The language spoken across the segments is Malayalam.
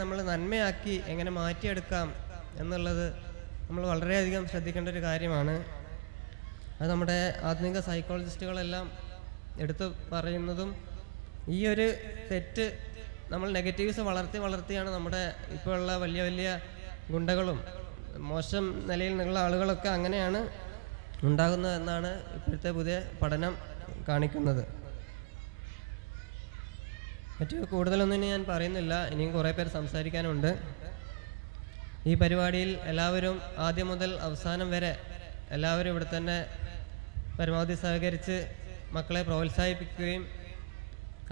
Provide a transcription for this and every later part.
നമ്മൾ നന്മയാക്കി എങ്ങനെ മാറ്റിയെടുക്കാം എന്നുള്ളത് നമ്മൾ വളരെയധികം ശ്രദ്ധിക്കേണ്ട ഒരു കാര്യമാണ്. അത് നമ്മുടെ ആധുനിക സൈക്കോളജിസ്റ്റുകളെല്ലാം എടുത്തു പറയുന്നതും ഈ ഒരു തെറ്റ് നമ്മൾ നെഗറ്റീവ്സ് വളർത്തിയാണ് നമ്മുടെ ഇപ്പോഴുള്ള വലിയ വലിയ ഗുണ്ടകളും മോശം നിലയിൽ നിന്നുള്ള ആളുകളൊക്കെ അങ്ങനെയാണ് ഉണ്ടാകുന്നത് എന്നാണ് ഇപ്പോഴത്തെ പുതിയ പഠനം കാണിക്കുന്നത്. മറ്റു കൂടുതലൊന്നും ഞാൻ പറയുന്നില്ല, ഇനിയും കുറേ പേർ സംസാരിക്കാനുണ്ട്. ഈ പരിപാടിയിൽ എല്ലാവരും ആദ്യം മുതൽ അവസാനം വരെ എല്ലാവരും ഇവിടെ തന്നെ പരമാവധി സഹകരിച്ച് മക്കളെ പ്രോത്സാഹിപ്പിക്കുകയും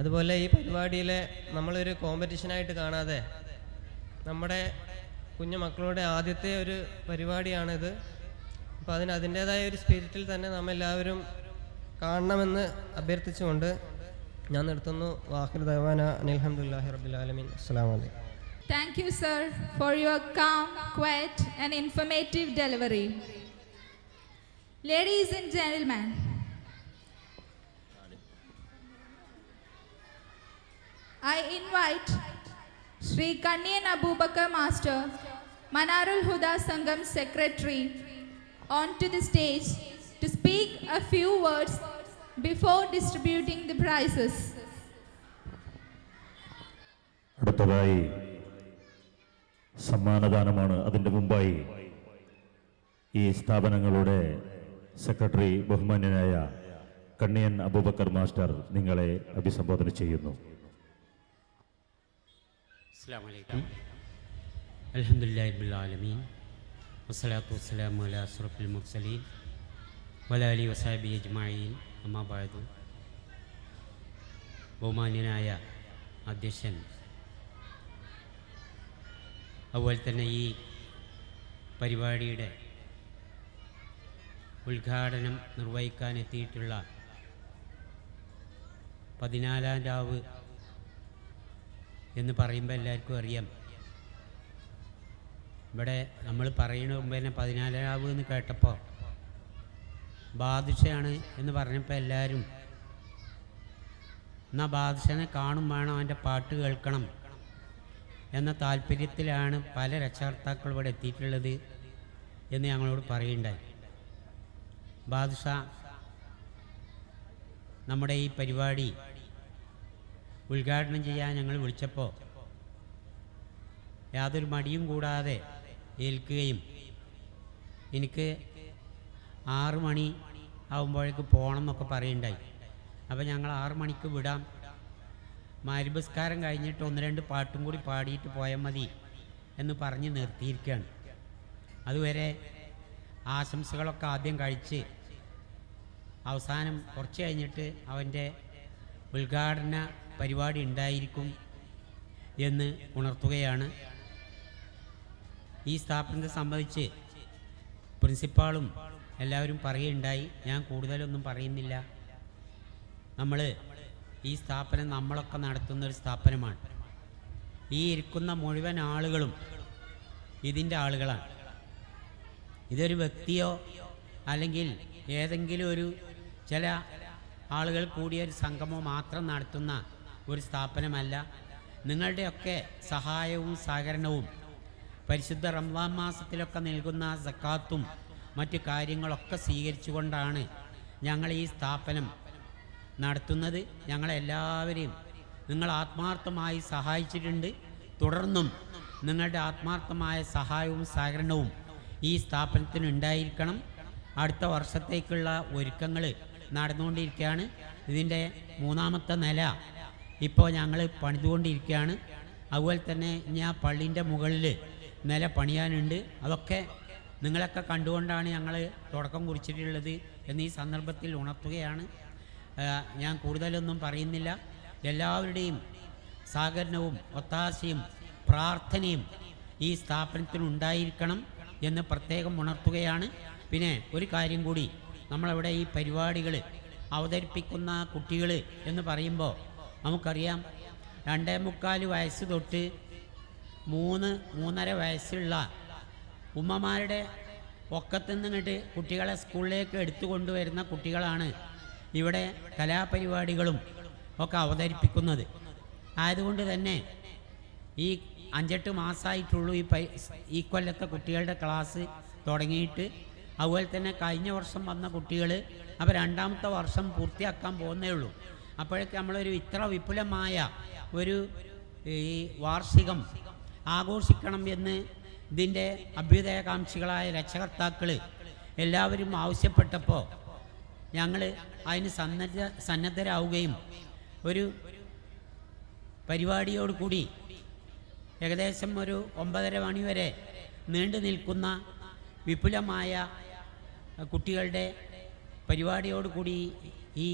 അതുപോലെ ഈ പരിപാടിയിലെ നമ്മളൊരു കോമ്പറ്റീഷനായിട്ട് കാണാതെ നമ്മുടെ കുഞ്ഞു മക്കളുടെ ആദ്യത്തെ ഒരു പരിപാടിയാണിത്. അപ്പോൾ അതിൻ്റേതായ ഒരു സ്പിരിറ്റിൽ തന്നെ നമ്മെല്ലാവരും കാണണമെന്ന് അഭ്യർത്ഥിച്ചുകൊണ്ട് ഞാൻ നിർത്തുന്നു. വാഹിറു ദഅ്വാന അനിൽ ഹംദുലില്ലാഹി റബ്ബിൽ ആലമീൻ. അസ്സലാമു അലൈക്കും. Thank you, sir, for your calm, quiet, and informative delivery. Ladies and gentlemen, I invite Sri Kanniyan Abubakar Master, Manarul Huda Sangam Secretary, onto the stage to speak a few words before distributing the prizes. അടുത്തതായി സമ്മാനദാനമാണ്. അതിൻ്റെ മുമ്പായി ഈ സ്ഥാപനങ്ങളുടെ സെക്രട്ടറി ബഹുമാന്യനായ കണ്ണിയൻ അബൂബക്കർ മാസ്റ്റർ നിങ്ങളെ അഭിസംബോധന ചെയ്യുന്നു. അസ്സലാമു അലൈക്കും. അൽഹംദുലില്ലാഹി റബ്ബിൽ ആലമീൻ വസ്സലാത്തു വസ്സലാമു അലാ അഷ്റഫിൽ മുർസലീൻ വഅലാ ആലിഹി വസഹ്ബിഹി അജ്മഈൻ. അമ്മാ ബഅദു. ബഹുമാന്യനായ അധ്യക്ഷൻ, അതുപോലെ തന്നെ ഈ പരിപാടിയുടെ ഉദ്ഘാടനം നിർവഹിക്കാൻ എത്തിയിട്ടുള്ള 14-ാം രാവ് എന്ന് പറയുമ്പോൾ എല്ലാവർക്കും അറിയാം. ഇവിടെ നമ്മൾ പറയുന്ന മുമ്പ് തന്നെ 14-ാം രാവ് എന്ന് കേട്ടപ്പോൾ ബാദുഷയാണ് എന്ന് പറഞ്ഞപ്പോൾ എല്ലാവരും എന്നാൽ ബാദുഷനെ കാണും വേണം, അവൻ്റെ പാട്ട് കേൾക്കണം എന്ന താല്പര്യത്തിലാണ് പല രക്ഷകർത്താക്കൾ ഇവിടെ എത്തിയിട്ടുള്ളത് എന്ന് ഞങ്ങളോട് പറയുണ്ടായി. ബാദുഷ നമ്മുടെ ഈ പരിപാടി ഉദ്ഘാടനം ചെയ്യാൻ ഞങ്ങൾ വിളിച്ചപ്പോൾ യാതൊരു മടിയും കൂടാതെ ഏൽക്കുകയും എനിക്ക് 6 മണി ആകുമ്പോഴേക്ക് പോകണം എന്നൊക്കെ പറയുണ്ടായി. അപ്പോൾ ഞങ്ങൾ 6 മണിക്ക് വിടാം, മഗ്‌രിബ് കഴിഞ്ഞിട്ട് 1-2 പാട്ടും കൂടി പാടിയിട്ട് പോയാൽ മതി എന്ന് പറഞ്ഞ് നിർത്തിയിരിക്കുകയാണ്. അതുവരെ ആശംസകളൊക്കെ ആദ്യം കഴിച്ച് അവസാനം കുറച്ച് കഴിഞ്ഞിട്ട് അവൻ്റെ ഉദ്ഘാടന പരിപാടി ഉണ്ടായിരിക്കും എന്ന് ഉണർത്തുകയാണ്. ഈ സ്ഥാപനത്തെ സംബന്ധിച്ച് പ്രിൻസിപ്പാളും എല്ലാവരും പറയുകയുണ്ടായി. ഞാൻ കൂടുതലൊന്നും പറയുന്നില്ല. നമ്മൾ ഈ സ്ഥാപനം നമ്മളൊക്കെ നടത്തുന്നൊരു സ്ഥാപനമാണ്. ഈ ഇരിക്കുന്ന മുഴുവൻ ആളുകളും ഇതിൻ്റെ ആളുകളാണ്. ഇതൊരു വ്യക്തിയോ അല്ലെങ്കിൽ ഏതെങ്കിലും ഒരു ചില ആളുകൾ കൂടിയ ഒരു സംഗമോ മാത്രം നടത്തുന്ന ഒരു സ്ഥാപനമല്ല. നിങ്ങളുടെയൊക്കെ സഹായവും സഹകരണവും പരിശുദ്ധ റംളാൻ മാസത്തിലൊക്കെ നൽകുന്ന സക്കാത്തും മറ്റു കാര്യങ്ങളൊക്കെ സ്വീകരിച്ചുകൊണ്ടാണ് ഞങ്ങൾ ഈ സ്ഥാപനം നടത്തുന്നത്. ഞങ്ങളെല്ലാവരെയും നിങ്ങൾ ആത്മാർത്ഥമായി സഹായിച്ചിട്ടുണ്ട്. തുടർന്നും നിങ്ങളുടെ ആത്മാർത്ഥമായ സഹായവും സഹകരണവും ഈ സ്ഥാപനത്തിന് ഉണ്ടായിരിക്കണം. അടുത്ത വർഷത്തേക്കുള്ള ഒരുക്കങ്ങൾ നടന്നുകൊണ്ടിരിക്കുകയാണ്. ഇതിൻ്റെ 3-ാമത്തെ നില ഇപ്പോൾ ഞങ്ങൾ പണിതുകൊണ്ടിരിക്കുകയാണ്. അതുപോലെ തന്നെ ഞാൻ പള്ളീൻ്റെ മുകളിൽ നില പണിയാനുണ്ട്. അതൊക്കെ നിങ്ങളൊക്കെ കണ്ടുകൊണ്ടാണ് ഞങ്ങൾ തുടക്കം കുറിച്ചിട്ടുള്ളത് എന്ന് ഈ സന്ദർഭത്തിൽ ഉണർത്തുകയാണ്. ഞാൻ കൂടുതലൊന്നും പറയുന്നില്ല. എല്ലാവരുടെയും സഹകരണവും ഒത്താശയും പ്രാർത്ഥനയും ഈ സ്ഥാപനത്തിനുണ്ടായിരിക്കണം എന്ന് പ്രത്യേകം ഉണർത്തുകയാണ്. പിന്നെ ഒരു കാര്യം കൂടി, നമ്മളിവിടെ ഈ പരിപാടികൾ അവതരിപ്പിക്കുന്ന കുട്ടികൾ എന്ന് പറയുമ്പോൾ നമുക്കറിയാം 2.25 വയസ്സ് തൊട്ട് 3-3.5 വയസ്സുള്ള ഉമ്മമാരുടെ ഒക്കത്തുനിന്നിട്ട് കുട്ടികളെ സ്കൂളിലേക്ക് എടുത്തുകൊണ്ടുവരുന്ന കുട്ടികളാണ് ഇവിടെ കലാപരിപാടികളും ഒക്കെ അവതരിപ്പിക്കുന്നത്. ആയതുകൊണ്ട് തന്നെ ഈ 5-8 മാസമായിട്ടുള്ളൂ ഈ കൊല്ലത്തെ കുട്ടികളുടെ ക്ലാസ് തുടങ്ങിയിട്ട്. അതുപോലെ തന്നെ കഴിഞ്ഞ വർഷം വന്ന കുട്ടികൾ അപ്പോൾ 2ാമത്തെ വർഷം പൂർത്തിയാക്കാൻ പോകുന്നേ ഉള്ളൂ. അപ്പോഴേക്ക് നമ്മളൊരു ഇത്ര വിപുലമായ ഒരു ഈ വാർഷികം ആഘോഷിക്കണം എന്ന് ഇതിൻ്റെ അഭ്യുദയകാംക്ഷികളായ രക്ഷകർത്താക്കൾ എല്ലാവരും ആവശ്യപ്പെട്ടപ്പോൾ ഞങ്ങൾ അതിന് സന്നദ്ധരാവുകയും ഒരു പരിപാടിയോട് കൂടി ഏകദേശം ഒരു 9:30 മണി വരെ നീണ്ടു നിൽക്കുന്ന വിപുലമായ കുട്ടികളുടെ പരിപാടിയോടുകൂടി ഈ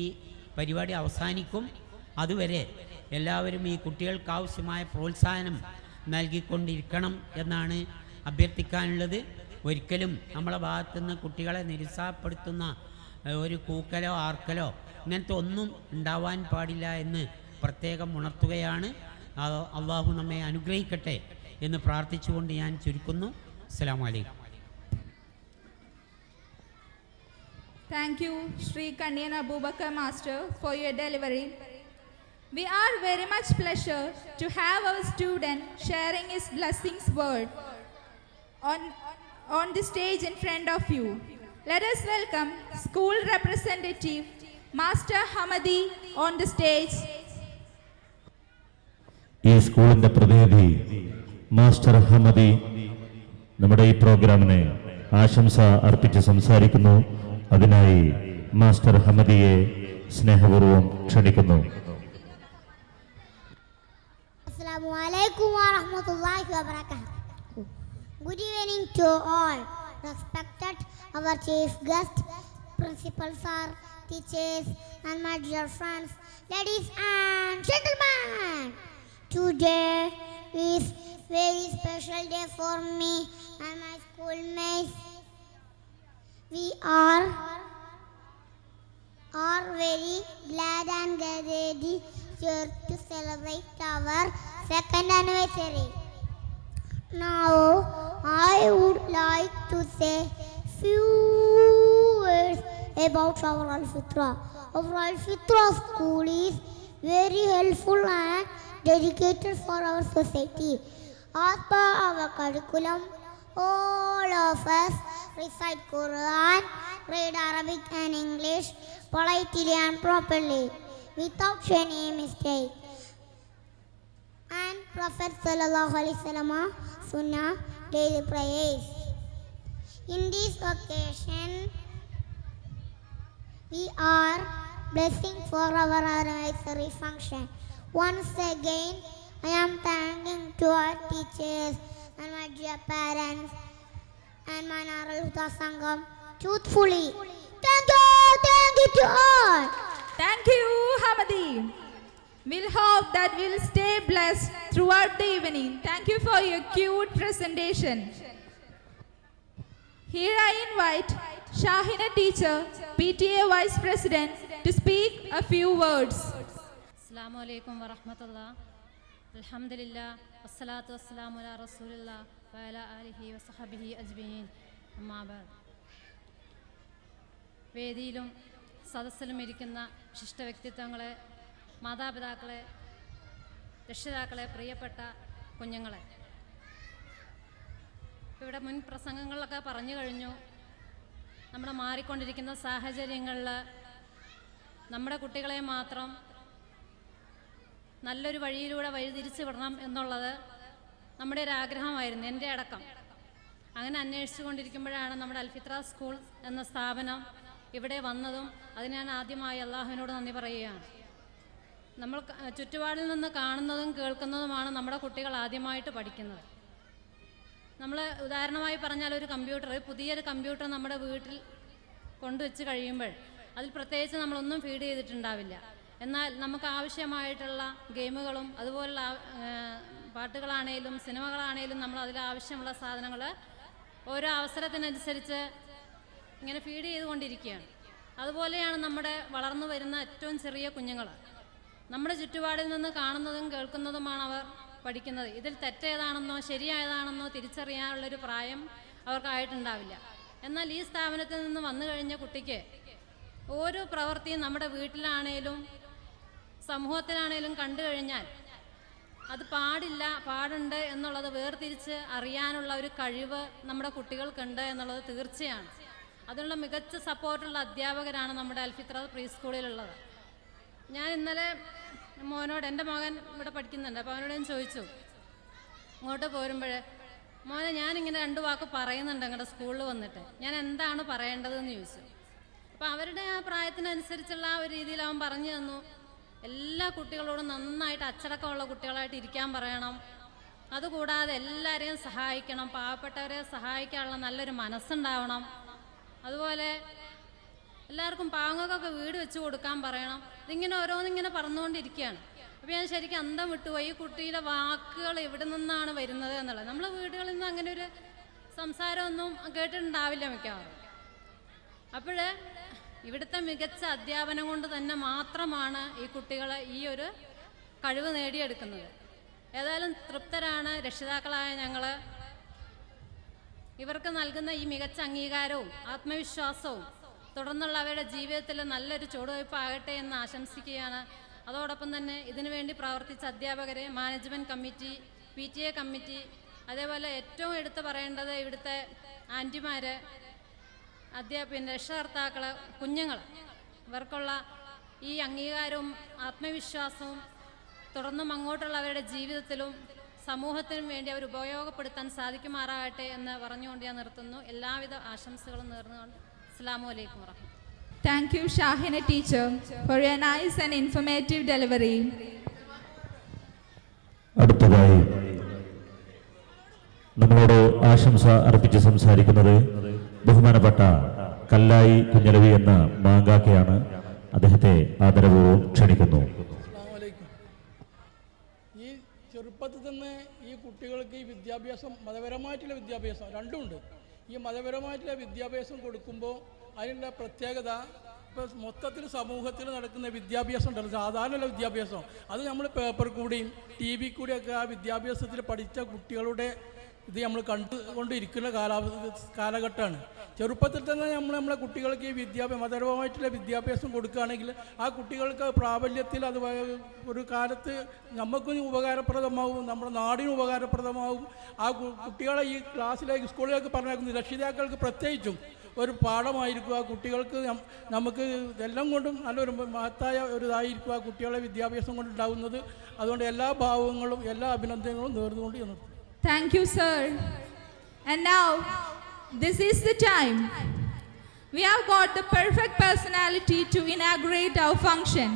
പരിപാടി അവസാനിക്കും. അതുവരെ എല്ലാവരും ഈ കുട്ടികൾക്ക് ആവശ്യമായ പ്രോത്സാഹനം നൽകിക്കൊണ്ടിരിക്കണം എന്നാണ് അഭ്യർത്ഥിക്കാനുള്ളത്. ഒരിക്കലും നമ്മളെ ഭാഗത്തുനിന്ന് കുട്ടികളെ നിരുത്സാഹപ്പെടുത്തുന്ന ഒരു കൂക്കലോ ആർക്കലോ ഇങ്ങനത്തെ ഒന്നും ഉണ്ടാവാൻ പാടില്ല എന്ന് പ്രത്യേകം ഉണർത്തുകയാണ്. അള്ളാഹു നമ്മെ അനുഗ്രഹിക്കട്ടെ എന്ന് പ്രാർത്ഥിച്ചുകൊണ്ട് ഞാൻ ചുരുക്കുന്നു. അസ്സലാമു അലൈക്കും. Thank you, Sri Kannian Abubakar Master, for your delivery. We are very much pleasure to have our student sharing his blessings word on the stage in front of you. Let us welcome school representative Master Hamadi on the stage. ഈ സ്കൂളിൻ്റെ പ്രതിനിധി മാസ്റ്റർ ഹമദി നമ്മുടെ ഈ പ്രോഗ്രാമിന് ആശംസ അർപ്പിച്ച് സംസാരിക്കുന്നു. അതിനായി മാസ്റ്റർ ഹമദിയെ സ്നേഹപൂർവ്വം ക്ഷണിക്കുന്നു. Assalamu alaikum wa rahmatullahi wa barakatuh. Good evening to all. Respected our chief guest, principal sir, teachers and my dear friends, ladies and gentlemen. Today is very special day for me and my schoolmates. We are very glad and ready here to celebrate our 2nd anniversary. Now I would like to say few words about our Al-Fitra. Our Al-Fitra school is very helpful and dedicated for our society. As per our curriculum, all of us recite Quran, read Arabic and English politely and properly without any mistake. And Prophet Sallallahu Alaihi Wasallam Sunnah daily prayers. In this occasion, we are blessing for our anniversary function. Once again, I am thanking to our teachers and my dear parents and Manarul Huda Sangam truthfully. Thank you to all. Thank you, Hamadi. We'll hope that we'll stay blessed throughout the evening. Thank you for your cute presentation. Here I invite Shahina teacher, PTA Vice President, to speak a few words. Assalamu alaikum wa rahmatullah. Alhamdulillah. Wassalatu wassalamu ala rasulillah wa ala alihi wa sahbihi ajma'in. Amma ba'd. വേദിയിലും സദസ്സിലും ഇരിക്കുന്ന വിശിഷ്ട വ്യക്തിത്വങ്ങളെ, മാതാപിതാക്കളെ, രക്ഷിതാക്കളെ, പ്രിയപ്പെട്ട കുഞ്ഞുങ്ങളെ, ഇവിടെ മുൻ പ്രസംഗങ്ങളിലൊക്കെ പറഞ്ഞു കഴിഞ്ഞു. നമ്മുടെ മാറിക്കൊണ്ടിരിക്കുന്ന സാഹചര്യങ്ങളിൽ നമ്മുടെ കുട്ടികളെ മാത്രം നല്ലൊരു വഴിയിലൂടെ വഴിതിരിച്ചു വിടണം എന്നുള്ളത് നമ്മുടെ ഒരു ആഗ്രഹമായിരുന്നു, എൻ്റെ അടക്കം. അങ്ങനെ അന്വേഷിച്ചു കൊണ്ടിരിക്കുമ്പോഴാണ് നമ്മുടെ അൽഫിത്ര സ്കൂൾ എന്ന സ്ഥാപനം ഇവിടെ വന്നതും അതിന് ഞാൻ ആദ്യമായി അള്ളാഹുവിനോട് നന്ദി പറയുകയാണ്. നമ്മൾ ചുറ്റുപാടിൽ നിന്ന് കാണുന്നതും കേൾക്കുന്നതുമാണ് നമ്മുടെ കുട്ടികൾ ആദ്യമായിട്ട് പഠിക്കുന്നത്. നമ്മൾ ഉദാഹരണമായി പറഞ്ഞാൽ ഒരു പുതിയൊരു കമ്പ്യൂട്ടർ നമ്മുടെ വീട്ടിൽ കൊണ്ടുവച്ച് കഴിയുമ്പോൾ അതിൽ പ്രത്യേകിച്ച് നമ്മളൊന്നും ഫീഡ് ചെയ്തിട്ടുണ്ടാവില്ല. എന്നാൽ നമുക്ക് ആവശ്യമായിട്ടുള്ള ഗെയിമുകളും അതുപോലുള്ള പാട്ടുകളാണേലും സിനിമകളാണേലും നമ്മൾ അതിൽ ആവശ്യമുള്ള സാധനങ്ങൾ ഓരോ അവസരത്തിനനുസരിച്ച് ഇങ്ങനെ ഫീഡ് ചെയ്തുകൊണ്ടിരിക്കുകയാണ്. അതുപോലെയാണ് നമ്മുടെ വളർന്നു വരുന്ന ഏറ്റവും ചെറിയ കുഞ്ഞുങ്ങൾ. നമ്മുടെ ചുറ്റുപാടിൽ നിന്ന് കാണുന്നതും കേൾക്കുന്നതുമാണ് അവർ പഠിക്കുന്നത്. ഇതിൽ തെറ്റേതാണെന്നോ ശരിയായതാണെന്നോ തിരിച്ചറിയാനുള്ളൊരു പ്രായം അവർക്കായിട്ടുണ്ടാവില്ല. എന്നാൽ ഈ സ്ഥാപനത്തിൽ നിന്ന് വന്നു കഴിഞ്ഞ കുട്ടിക്ക് ഓരോ പ്രവൃത്തിയും നമ്മുടെ വീട്ടിലാണേലും സമൂഹത്തിലാണേലും കണ്ടു കഴിഞ്ഞാൽ അത് പാടുണ്ട് എന്നുള്ളത് വേർതിരിച്ച് അറിയാനുള്ള ഒരു കഴിവ് നമ്മുടെ കുട്ടികൾക്കുണ്ട് എന്നുള്ളത് തീർച്ചയാണ്. അതിനുള്ള മികച്ച സപ്പോർട്ടുള്ള അധ്യാപകരാണ് നമ്മുടെ അൽഫിത്ര പ്രീ സ്കൂളിലുള്ളത്. ഞാൻ ഇന്നലെ എൻ്റെ മകൻ ഇവിടെ പഠിക്കുന്നുണ്ട്, അപ്പോൾ അവനോട് ഞാൻ ചോദിച്ചു, ഇങ്ങോട്ട് പോരുമ്പോൾ മോനെ ഞാനിങ്ങനെ 2 വാക്ക് പറയുന്നുണ്ട് നിങ്ങളുടെ സ്കൂളിൽ വന്നിട്ട്, ഞാൻ എന്താണ് പറയേണ്ടതെന്ന് ചോദിച്ചു. അപ്പോൾ അവരുടെ ആ പ്രായത്തിനനുസരിച്ചുള്ള ആ ഒരു രീതിയിൽ അവൻ പറഞ്ഞു തന്നു, എല്ലാ കുട്ടികളോടും നന്നായിട്ട് അച്ചടക്കമുള്ള കുട്ടികളായിട്ട് ഇരിക്കാൻ പറയണം, അതുകൂടാതെ എല്ലാവരെയും സഹായിക്കണം, പാവപ്പെട്ടവരെ സഹായിക്കാനുള്ള നല്ലൊരു മനസ്സുണ്ടാവണം, അതുപോലെ എല്ലാവർക്കും പാവങ്ങൾക്കൊക്കെ വീട് വെച്ച് കൊടുക്കാൻ പറയണം. ഇതിങ്ങനെ ഓരോന്നിങ്ങനെ പറഞ്ഞുകൊണ്ടിരിക്കുകയാണ്. അപ്പോൾ ഞാൻ ശരിക്കും അന്തം വിട്ടുപോയി, ഈ കുട്ടിയുടെ വാക്കുകൾ എവിടെ നിന്നാണ് വരുന്നത് എന്നുള്ളത്. നമ്മൾ വീടുകളിൽ നിന്ന് അങ്ങനെ ഒരു സംസാരമൊന്നും കേട്ടിട്ടുണ്ടാവില്ല മിക്കവാറും. അപ്പോൾ ഇവിടുത്തെ മികച്ച അധ്യാപനം കൊണ്ട് തന്നെ മാത്രമാണ് ഈ കുട്ടികളെ ഈ ഒരു കഴിവ് നേടിയെടുക്കുന്നത്. ഏതായാലും തൃപ്തരാണ് രക്ഷിതാക്കളായ ഞങ്ങൾ. ഇവർക്ക് നൽകുന്ന ഈ മികച്ച അംഗീകാരവും ആത്മവിശ്വാസവും തുടർന്നുള്ള അവരുടെ ജീവിതത്തിൽ നല്ലൊരു ചുവടുവയ്പ്പാകട്ടെ എന്ന് ആശംസിക്കുകയാണ്. അതോടൊപ്പം തന്നെ ഇതിനു വേണ്ടി പ്രവർത്തിച്ച അധ്യാപകരെ, മാനേജ്മെൻറ്റ് കമ്മിറ്റി, PTA കമ്മിറ്റി, അതേപോലെ ഏറ്റവും എടുത്തു പറയേണ്ടത് ഇവിടുത്തെ ആൻറ്റിമാർ, രക്ഷകർത്താക്കൾ, കുഞ്ഞുങ്ങൾ, ഇവർക്കുള്ള ഈ അംഗീകാരവും ആത്മവിശ്വാസവും തുടർന്നും അങ്ങോട്ടുള്ള അവരുടെ ജീവിതത്തിലും സമൂഹത്തിനും വേണ്ടി അവർ ഉപയോഗപ്പെടുത്താൻ സാധിക്കുമാറാകട്ടെ എന്ന് പറഞ്ഞുകൊണ്ട് ഞാൻ നിർത്തുന്നു. എല്ലാവിധ ആശംസകളും നേർന്നുകൊണ്ട് അസ്സലാമു അലൈക്കും വറഹ്മത്തുള്ളാഹി. Thank you, Shahina teacher, for your nice and informative delivery. അടുത്തതായി നമ്മളോട് ആശംസ അർപ്പിച്ച് സംസാരിക്കുന്നത് ബഹുമാനപ്പെട്ട കല്ലായി കുഞ്ഞലവി എന്ന മാങ്കാക്കയാണ്. അദ്ദേഹത്തെ ആദരപൂർവ്വം ക്ഷണിക്കുന്നു. ഈ ചെറുപ്പത്തിൽ തന്നെ ഈ കുട്ടികൾക്ക് ഈ വിദ്യാഭ്യാസം, മതപരമായിട്ടുള്ള വിദ്യാഭ്യാസം രണ്ടുമുണ്ട്. ഈ മതപരമായിട്ടുള്ള വിദ്യാഭ്യാസം കൊടുക്കുമ്പോൾ അതിനുള്ള പ്രത്യേകത, ഇപ്പോൾ മൊത്തത്തിൽ സമൂഹത്തിൽ നടക്കുന്ന വിദ്യാഭ്യാസം ഉണ്ടല്ലോ, സാധാരണ വിദ്യാഭ്യാസം, അത് നമ്മൾ പേപ്പർ കൂടിയും TV കൂടിയൊക്കെ ആ വിദ്യാഭ്യാസത്തിൽ പഠിച്ച കുട്ടികളുടെ ഇത് നമ്മൾ കണ്ടുകൊണ്ടിരിക്കുന്ന കാലഘട്ടമാണ്. ചെറുപ്പത്തിൽ തന്നെ നമ്മളെ കുട്ടികൾക്ക് ഈ മതപരമായിട്ടുള്ള വിദ്യാഭ്യാസം കൊടുക്കുകയാണെങ്കിൽ ആ കുട്ടികൾക്ക് പ്രാബല്യത്തിൽ അത് ഒരു കാലത്ത് നമുക്കും ഉപകാരപ്രദമാവും, നമ്മുടെ നാടിനും ഉപകാരപ്രദമാവും. ആ കുട്ടികളെ ഈ ക്ലാസ്സിലേക്ക്, സ്കൂളിലേക്ക് പറഞ്ഞേക്കുന്നത് രക്ഷിതാക്കൾക്ക് പ്രത്യേകിച്ചും ഒരു പാഠമായിരിക്കും. ആ കുട്ടികൾക്ക് നമുക്ക് എല്ലാം കൊണ്ടും നല്ലൊരു മഹത്തായ ഒരു ഇതായിരിക്കും ആ കുട്ടികളെ വിദ്യാഭ്യാസം കൊണ്ടുണ്ടാകുന്നത്. അതുകൊണ്ട് എല്ലാ ഭാവങ്ങളും എല്ലാ അഭിനന്ദനങ്ങളും നേർന്നുകൊണ്ട് ഞാൻ നിർത്തുന്നു. Thank you, sir. And now, this is the time. We have got the perfect personality to inaugurate our function.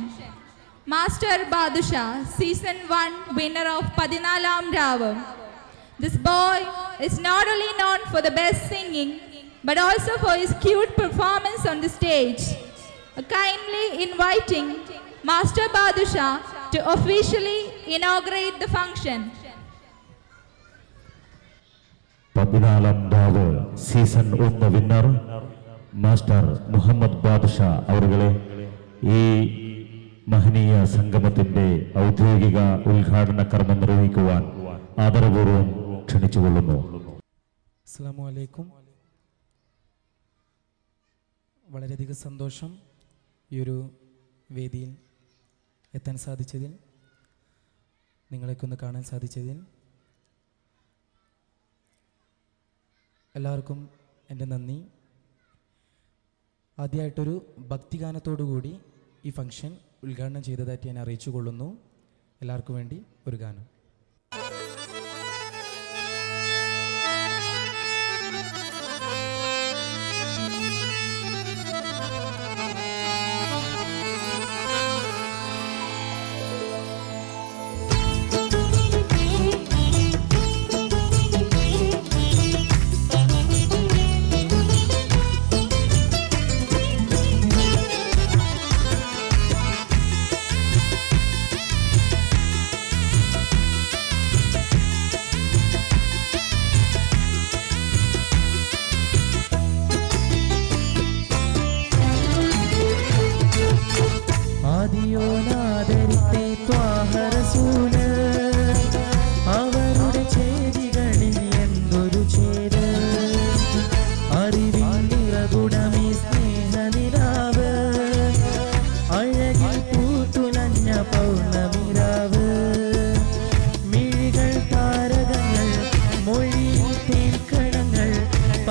Master Badusha, Season 1 winner of Padinalam Ravam. This boy is not only known for the best singing, but also for his cute performance on the stage. Kindly inviting Master Badusha to officially inaugurate the function. 14ാം രാവ് season 1 winner master Muhammad Badusha അവരുകളെ ഈ മഹനീയ സംഗമത്തിന്റെ ഔദ്യോഗിക ഉദ്ഘാടന കർമ്മം നിർവഹിക്കുവാൻ ആദരപൂർവ്വം ക്ഷണിച്ചുകൊള്ളുന്നു. അസ്സലാമു അലൈക്കും. വളരെയധികം സന്തോഷം ഈ ഒരു വേദിയിൽ എത്താൻ സാധിച്ചതിൽ, നിങ്ങളെയൊക്കെ ഒന്ന് കാണാൻ സാധിച്ചതിൽ. എല്ലാവർക്കും എൻ്റെ നന്ദി. ആദ്യമായിട്ടൊരു ഭക്തിഗാനത്തോടുകൂടി ഈ ഫംഗ്ഷൻ ഉദ്ഘാടനം ചെയ്തതായിട്ട് ഞാൻ അറിയിച്ചു കൊള്ളുന്നു. എല്ലാവർക്കും വേണ്ടി ഒരു ഗാനം.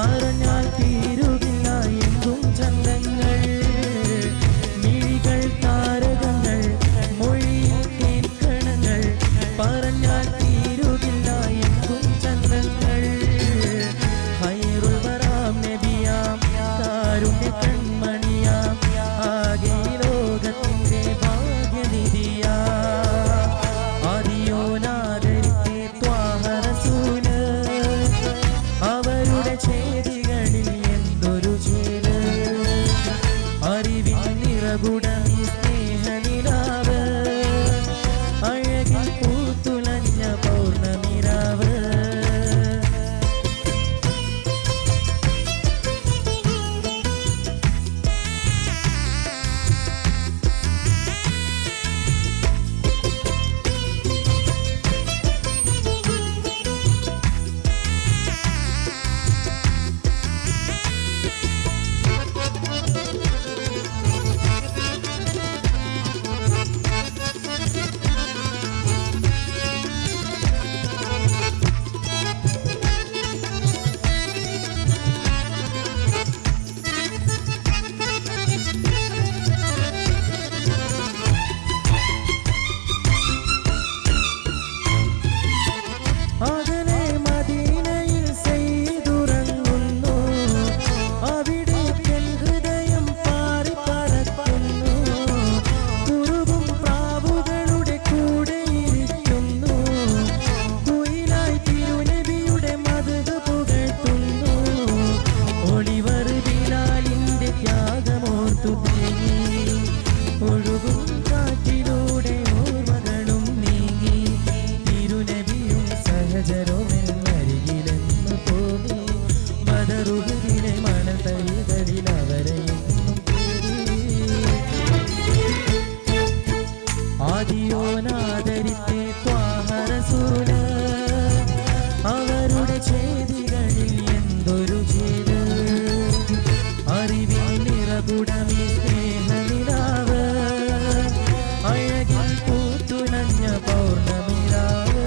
പറഞ്ഞാൽ തീരുകില്ല എങ്കും ചന്തങ്ങൾ മിഴികൾ താരകങ്ങൾ മൊഴിയിൽ തേൻകണങ്ങൾ പറഞ്ഞാൽ തീരുകില്ല എങ്കും ചന്തങ്ങൾ ഹൈറുൽ വറാം നബിയാം കാരുണ്യ കൺമണിയാം ആകെ ലോകത്തിന്റെ ഭാഗ്യനിധിയാ ആദിയോനാദരിത്തെ ത്വാഹ റസൂല് അവരുടെ ചേതികളിൽ എന്തൊരു ചേര് അറിവിൻ നിറകുടമീ സ്നേഹനിലാവ് അഴകിൽ പൂത്തുലഞ്ഞ പൗർണമിരാവ് അകലെ മദീനയിൽ സെയ്തുറങ്ങുന്നു അവിടെ ഹൃദയം പാറി പറക്കുന്നു കുറുകും പ്രാവുകളുടെ കൂടെ ഇരിക്കുന്നു കുയിലായി തിരുനബിയുടെ മദദ് പുകഴ്ത്തുന്നു ഒളിവർ ബിലാലിന്റെ ത്യാഗമോർത്തു തേങ്ങി ഒഴുകും കാറ്റിലൂടെ ഓർമ്മകളും നീങ്ങി തിരുനബിയും സഹജരോമെന്നരികിലെന്നു പോകി ബദറുകളിലെ മണതരികളിൽ അവരെയെന്നും തേടി ആദിയോനാദരിത്തെ ത്വാഹ റസൂല് അവരുടെ ചേതികളിൽ എന്തൊരു ചേര് അറിവിൻ നിറകുടമീ സ്നേഹനിലാവ് അഴകിൽ പൂത്തുലഞ്ഞ പൗർണമിരാവ്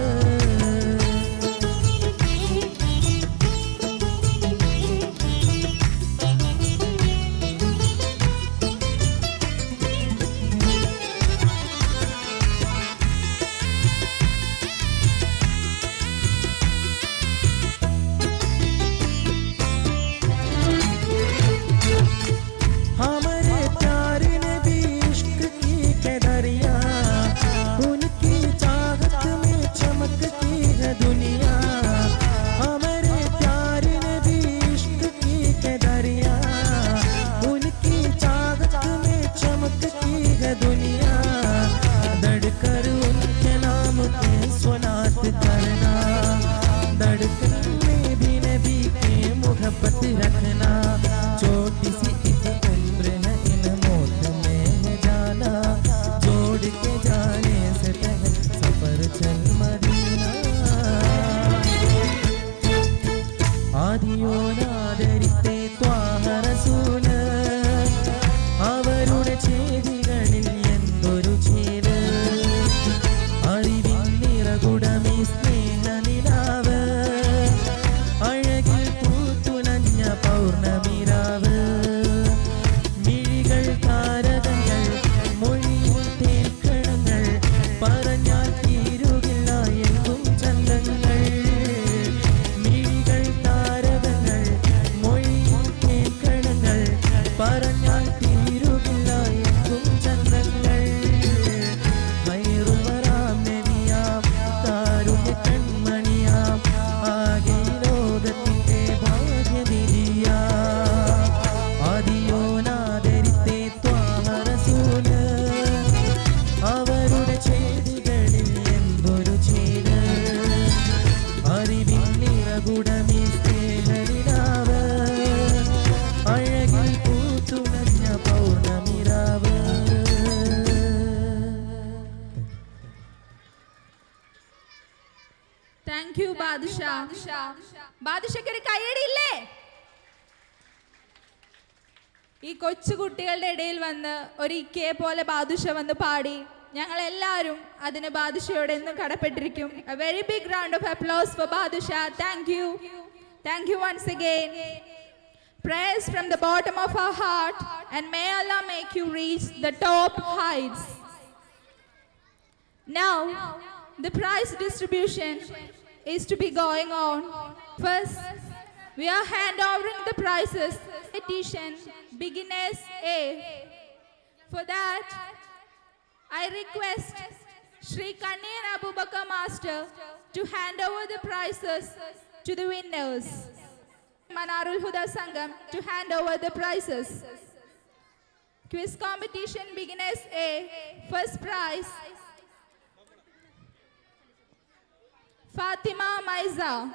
हमारे प्यारे नबी इश्क की कदरिया उनकी चाहत में चमकती है दुनिया हमारे प्यारे नबी इश्क की कदरिया उनकी चाहत में चमकती है दुनिया दड़कर उनके नाम पे स्वलात करना धड़कन में भी नबी की मोहब्बत रखना छोटी सी एक उम्र है इन मौत में है जाना जोड़ के जाने से पहले सफर चल मदीना ആദിയോനാദരിത്തെ ത്വാഹ റസൂല് അവരുടെ ചേതികളിൽ എന്തൊരു ചേര് അറിവിൻ നിറകുടമീ സ്നേഹനിലാവ് അഴകിൽ പൂത്തുലഞ്ഞ പൗർണമിരാവ് മിഴികൾ താരകങ്ങൾ മൊഴിയിൽ തേൻകണങ്ങൾ പറഞ്ഞാൽ തീരുകില്ല എങ്കും ചന്തങ്ങൾ മിഴികൾ താരകങ്ങൾ മൊഴിയിൽ തേൻകണങ്ങൾ പറഞ്ഞാൽ തീരുകില്ല എങ്കും ചന്തങ്ങൾ ഹൈറുൽ വറാം നബിയാം കാരുണ്യ കൺമണിയാം ആകെ ലോകത്തിന്റെ ഭാഗ്യനിധിയാ ആദിയോനാദരിത്തെ ത്വാഹ റസൂല് അവരുടെ ചേതികളിൽ എന്തൊരു ചേര് അറിവിൻ നിറകുടമീ സ്നേഹനിലാവ് അഴകിൽ പൂത്തുലഞ്ഞ പൗർണമിരാവ് താങ്ക് യു ബാദുഷാ. ബാദുഷയ്ക്ക് ഒരു കയ്യടിയില്ലേ? ഈ കൊച്ചു കുട്ടികളുടെ ഇടയിൽ വന്ന് ഒരു ഇക്കയെ പോലെ ബാദുഷ വന്ന് പാടി ഞങ്ങൾ എല്ലാവരും അതിന് ബാദുഷയോട് എന്നും കടപ്പെട്ടിരിക്കും. A very big round of applause for Badusha. Thank you once again. prayers from the bottom of our heart, and may Allah make you reach the top heights. Now, the prize distribution is to be going on. First, we are handovering the prizes. Petition Beginners A. For that, I request Shri Kanyan Abubakar Master to hand over the prizes to the winners. Manarul Huda Sangam to hand over the prizes. Quiz competition Beginners A. First prize, Fatima Maiza.